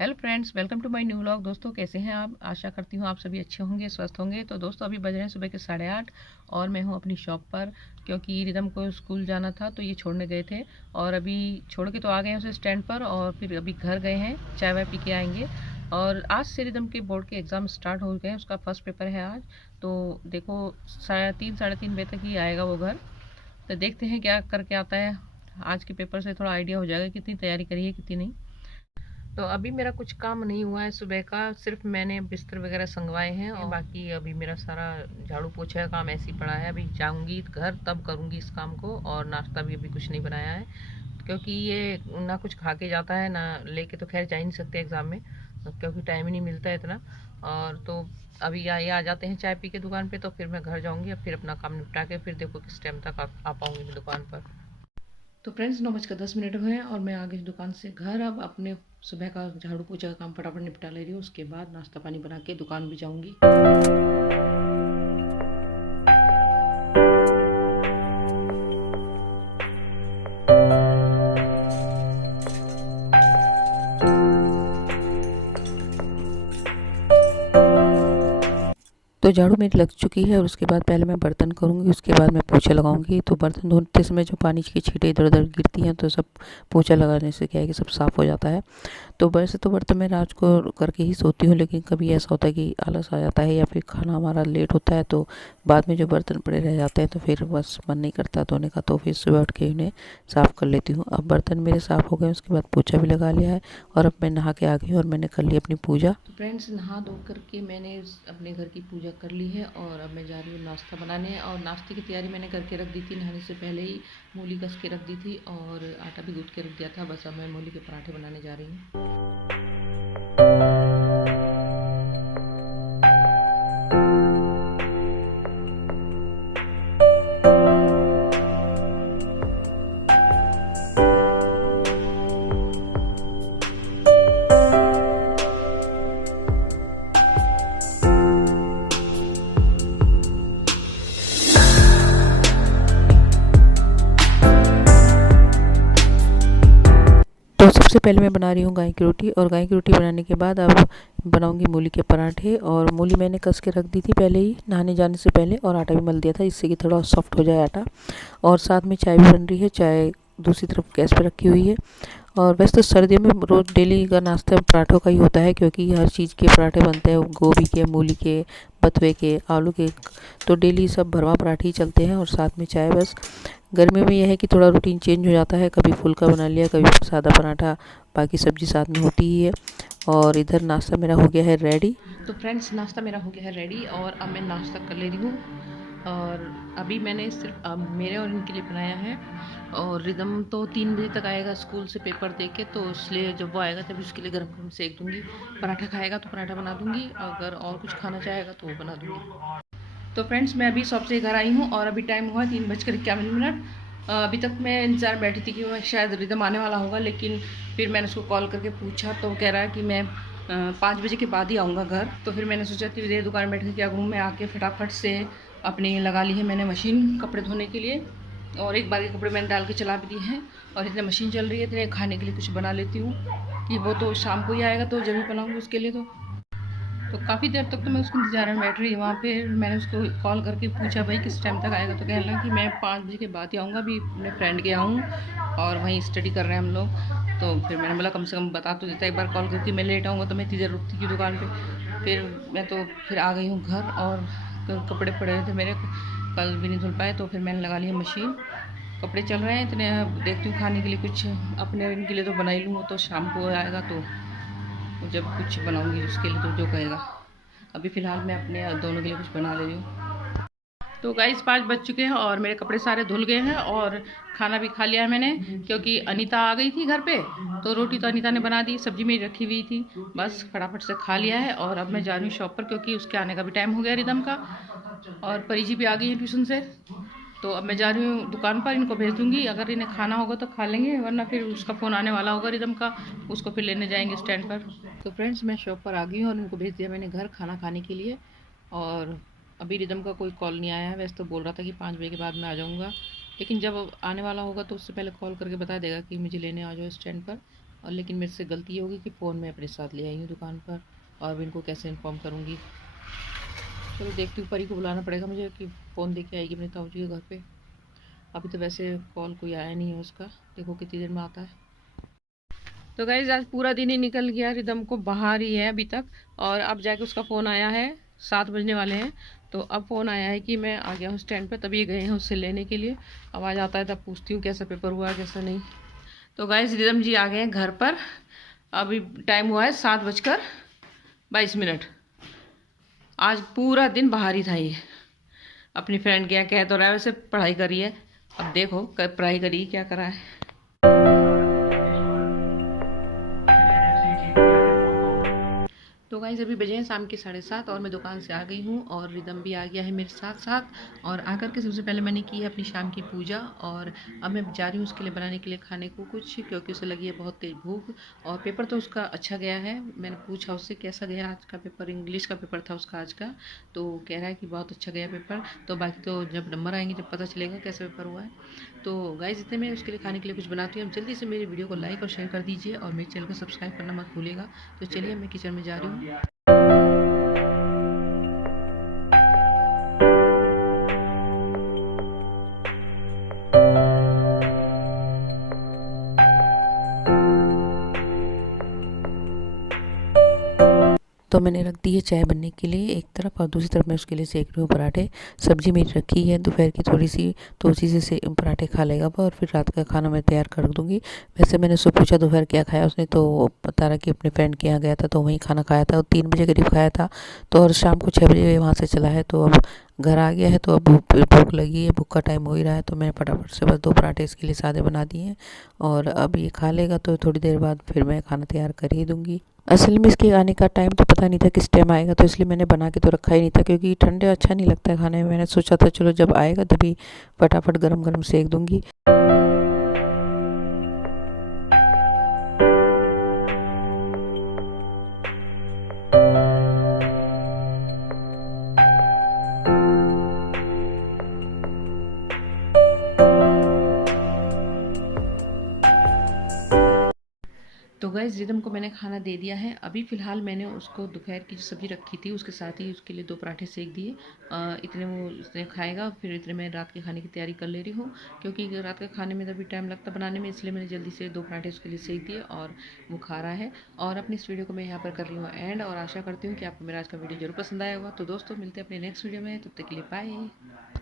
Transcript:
Hello friends, welcome to my new vlog. दोस्तों, कैसे हैं आप? आशा करती हूँ आप सभी अच्छे होंगे, स्वस्थ होंगे। तो दोस्तों, अभी बज रहे हैं सुबह के 8:30 और मैं हूँ अपनी शॉप पर, क्योंकि रिदम को स्कूल जाना था तो ये छोड़ने गए थे। और अभी छोड़ के तो आ गए हैं उसे स्टैंड पर, और फिर अभी घर गए हैं, चाय वाय पी के आएंगे। और आज से रिदम के बोर्ड के एग्ज़ाम स्टार्ट हो गए हैं, उसका फर्स्ट पेपर है आज। तो देखो, 3:30 साढ़े 3 बजे तक ही आएगा वो घर। तो देखते हैं क्या करके आता है। आज के पेपर से थोड़ा आइडिया हो जाएगा कितनी तैयारी करी है कितनी नहीं। तो अभी मेरा कुछ काम नहीं हुआ है सुबह का, सिर्फ मैंने बिस्तर वगैरह संगवाए हैं, और बाकी अभी मेरा सारा झाड़ू पोछा का काम ऐसे ही पड़ा है। अभी जाऊंगी घर तब करूंगी इस काम को, और नाश्ता भी अभी कुछ नहीं बनाया है, क्योंकि ये ना कुछ खा के जाता है ना लेके, तो खैर जा ही नहीं सकते एग्ज़ाम में, क्योंकि टाइम ही नहीं मिलता है इतना। और तो अभी ये आ जाते हैं चाय पी के दुकान पे, तो फिर मैं घर जाऊंगी, अब फिर अपना काम निपटा के फिर देखो किस टाइम तक आ पाऊंगी मैं दुकान पर। तो फ्रेंड्स, 9:10 हुए हैं और मैं आ गई दुकान से घर। अब अपने सुबह का झाड़ू पोछा का काम फटाफट निपटा ले रही हूँ, उसके बाद नाश्ता पानी बना के दुकान भी जाऊँगी। तो झाड़ू मेरी लग चुकी है और उसके बाद पहले मैं बर्तन करूँगी, उसके बाद मैं पोछा लगाऊंगी। तो बर्तन धोते समय जो पानी की छींटे इधर उधर गिरती हैं तो सब पोछा लगाने से क्या है कि सब साफ़ हो जाता है। तो वैसे तो बर्तन मैं रात को करके ही सोती हूँ, लेकिन कभी ऐसा होता है कि आलस आ जाता है या फिर खाना हमारा लेट होता है, तो बाद में जो बर्तन पड़े रह जाते हैं तो फिर बस मन नहीं करता धोने का, तो फिर सुबह उठ के उन्हें साफ़ कर लेती हूँ। अब बर्तन मेरे साफ़ हो गए, उसके बाद पोछा भी लगा लिया है और अब मैं नहा के आ गई हूँ और मैंने कर ली अपनी पूजा। तो फ्रेंड्स, नहा धो करके मैंने अपने घर की पूजा कर ली है और अब मैं जा रही हूँ नाश्ता बनाने। और नाश्ते की तैयारी मैंने करके रख दी थी, नहाने से पहले ही मूली कस के रख दी थी और आटा भी गूँथ के रख दिया था। बस अब मैं मूली के पराठे बनाने जा रही हूँ। तो सबसे पहले मैं बना रही हूँ गाय की रोटी, और गाय की रोटी बनाने के बाद अब बनाऊंगी मूली के पराठे। और मूली मैंने कस के रख दी थी पहले ही नहाने जाने से पहले, और आटा भी मल दिया था इससे कि थोड़ा सॉफ्ट हो जाए आटा। और साथ में चाय भी बन रही है, चाय दूसरी तरफ गैस पर रखी हुई है। और वैसे तो सर्दियों में रोज़ डेली का नाश्ता पराठों का ही होता है, क्योंकि हर चीज़ के पराठे बनते हैं, गोभी के, मूली के, बथुए के, आलू के। तो डेली सब भरवा पराठे ही चलते हैं और साथ में चाय। बस गर्मियों में यह है कि थोड़ा रूटीन चेंज हो जाता है, कभी फुल्का बना लिया, कभी सादा पराठा, बाकी सब्जी साथ में होती ही है। और इधर नाश्ता मेरा हो गया है रेडी। तो फ्रेंड्स, नाश्ता मेरा हो गया है रेडी और अब मैं नाश्ता कर ले रही हूँ। और अभी मैंने सिर्फ मेरे और इनके लिए बनाया है। और रिदम तो 3 बजे तक आएगा स्कूल से पेपर दे के, तो इसलिए जब वो आएगा तभी उसके लिए गर्म गर्म सेक दूंगी। पराठा खाएगा तो पराठा बना दूंगी, अगर और कुछ खाना चाहेगा तो वो बना दूंगी। तो फ्रेंड्स, मैं अभी शॉप से घर आई हूँ और अभी टाइम हुआ 3:51। अभी तक मैं इंतज़ार बैठी थी कि मैं शायद रिदम आने वाला होगा, लेकिन फिर मैंने उसको कॉल करके पूछा तो वो कह रहा है कि मैं 5 बजे के बाद ही आऊँगा घर। तो फिर मैंने सोचा इतनी देर दुकान में बैठ के क्या करूँ, मैं आके फटाफट से अपनी लगा ली है मैंने मशीन कपड़े धोने के लिए, और एक बार के कपड़े मैंने डाल के चला भी दिए हैं। और इतने मशीन चल रही है, इतने खाने के लिए कुछ बना लेती हूँ कि वो तो शाम को ही आएगा तो जब भी बनाऊँगी उसके लिए। तो काफ़ी देर तक तो मैं उसको इंतजार में बैठ रही। वहाँ पे मैंने उसको कॉल करके पूछा भाई किस टाइम तक आएगा, तो कहने लगा कि मैं 5 बजे के बाद ही आऊँगा, अभी अपने फ्रेंड के आऊँ और वहीं स्टडी कर रहे हैं हम लोग। तो फिर मैंने बोला कम से कम बता तो देता एक बार कॉल करके, मैं लेट आऊँगा तो मैं इतनी देर रुकती की दुकान पर। फिर मैं तो फिर आ गई हूँ घर, और कपड़े पड़े हुए थे मेरे, कल भी नहीं धुल पाए, तो फिर मैंने लगा लिया मशीन। कपड़े चल रहे हैं इतने, देखती हूँ खाने के लिए कुछ अपने इनके लिए तो बना ही लूँ, तो शाम को आएगा तो जब कुछ बनाऊंगी उसके लिए तो जो कहेगा। अभी फ़िलहाल मैं अपने दोनों के लिए कुछ बना ले रही हूँ। तो गाइस, 5 बज चुके हैं और मेरे कपड़े सारे धुल गए हैं और खाना भी खा लिया है मैंने, क्योंकि अनीता आ गई थी घर पे। तो रोटी तो अनीता ने बना दी, सब्जी मेरी रखी हुई थी, बस फटाफट से खा लिया है। और अब मैं जा रही हूँ शॉप पर, क्योंकि उसके आने का भी टाइम हो गया रिदम का, और परी जी भी आ गई है ट्यूशन से। तो अब मैं जा रही हूँ दुकान पर, इनको भेज दूँगी, अगर इन्हें खाना होगा तो खा लेंगे, वरना फिर उसका फ़ोन आने वाला होगा रिदम का, उसको फिर लेने जाएंगे स्टैंड पर। तो फ्रेंड्स, मैं शॉप पर आ गई हूँ और इनको भेज दिया मैंने घर खाना खाने के लिए। और अभी रिदम का कोई कॉल नहीं आया है, वैसे तो बोल रहा था कि 5 बजे के बाद मैं आ जाऊँगा, लेकिन जब आने वाला होगा तो उससे पहले कॉल करके बता देगा कि मुझे लेने आ जाओ स्टैंड पर। और लेकिन मेरे से गलती होगी कि फ़ोन मैं अपने साथ ले आई हूँ दुकान पर, और अब इनको कैसे इन्फॉर्म करूँगी। चलो देखती हूँ, परी को बुलाना पड़ेगा मुझे कि फ़ोन दे के आएगी अपने ताऊ जी के घर पे। अभी तो वैसे कॉल कोई आया नहीं है उसका, देखो कितनी देर में आता है। तो गाइज़ आज पूरा दिन ही निकल गया, रिदम को बाहर ही है अभी तक, और अब जाके उसका फ़ोन आया है, 7 बजने वाले हैं। तो अब फ़ोन आया है कि मैं आ गया हूँ स्टैंड पर, तभी गए हैं उससे लेने के लिए। अब आ जाता है तब पूछती हूँ कैसा पेपर हुआ कैसा नहीं। तो गाइज़ रिदम जी आ गए हैं घर पर। अभी टाइम हुआ है 7:22। आज पूरा दिन बाहर ही था ये, अपनी फ्रेंड के यहाँ कह तो रहा है वैसे पढ़ाई करी है। अब देखो पढ़ाई करी क्या करा है। तो गाइस अभी बजे हैं शाम के 7:30 और मैं दुकान से आ गई हूँ, और रिदम भी आ गया है मेरे साथ साथ। और आकर के सबसे पहले मैंने की है अपनी शाम की पूजा, और अब मैं जा रही हूँ उसके लिए बनाने के लिए खाने को कुछ, क्योंकि उसे लगी है बहुत तेज भूख। और पेपर तो उसका अच्छा गया है, मैंने पूछा उससे कैसा गया आज का पेपर, इंग्लिश का पेपर था उसका आज का। तो कह रहा है कि बहुत अच्छा गया पेपर। तो बाकी तो जब नंबर आएंगे जब पता चलेगा कैसा पेपर हुआ है। तो गाइस इतने में उसके लिए खाने के लिए कुछ बनाती हूँ। जल्दी से मेरी वीडियो को लाइक और शेयर कर दीजिए, और मेरे चैनल को सब्सक्राइब करना मत भूलिएगा। तो चलिए मैं किचन में जा रही हूँ। तो मैंने रख दी है चाय बनने के लिए एक तरफ, और दूसरी तरफ मैं उसके लिए सेक रही हूँ पराठे। सब्जी मेरी रखी है दोपहर की थोड़ी सी, तो उसी से पराठे खा लेगा वो, और फिर रात का खाना मैं तैयार कर दूँगी। वैसे मैंने उससे पूछा दोपहर क्या खाया उसने, तो बता रहा कि अपने फ्रेंड के यहाँ गया था तो वहीं खाना खाया था, और 3 बजे करीब खाया था। तो और शाम को 6 बजे वहाँ से चला है, तो अब घर आ गया है, तो अब भूख लगी है, भूख का टाइम हो ही रहा है। तो मैंने फटाफट से बस 2 पराठे इसके लिए सादे बना दिए हैं, और अब ये खा लेगा तो थोड़ी देर बाद फिर मैं खाना तैयार कर ही दूँगी। असल में इसके आने का टाइम तो पता नहीं था किस टाइम आएगा, तो इसलिए मैंने बना के तो रखा ही नहीं था, क्योंकि ठंडे अच्छा नहीं लगता है खाने में। मैंने सोचा था चलो जब आएगा तभी फटाफट गरम गरम सेक दूँगी। तो गाइस रिदम को मैंने खाना दे दिया है। अभी फ़िलहाल मैंने उसको दोपहर की जो सब्ज़ी रखी थी उसके साथ ही उसके लिए 2 पराठे सेक दिए। इतने वो उसने खाएगा, फिर इतने मैं रात के खाने की तैयारी कर ले रही हूँ, क्योंकि रात के खाने में तभी टाइम लगता बनाने में, इसलिए मैंने जल्दी से 2 पराठे उसके लिए सेक दिए, और वो खा रहा है। और अपनी इस वीडियो को मैं यहाँ पर कर रही हूँ एंड, और आशा करती हूँ कि आपको मेरा आज का वीडियो ज़रूर पसंद आया होगा। तो दोस्तों मिलते हैं अपने नेक्स्ट वीडियो में, तब तक के लिए बाय।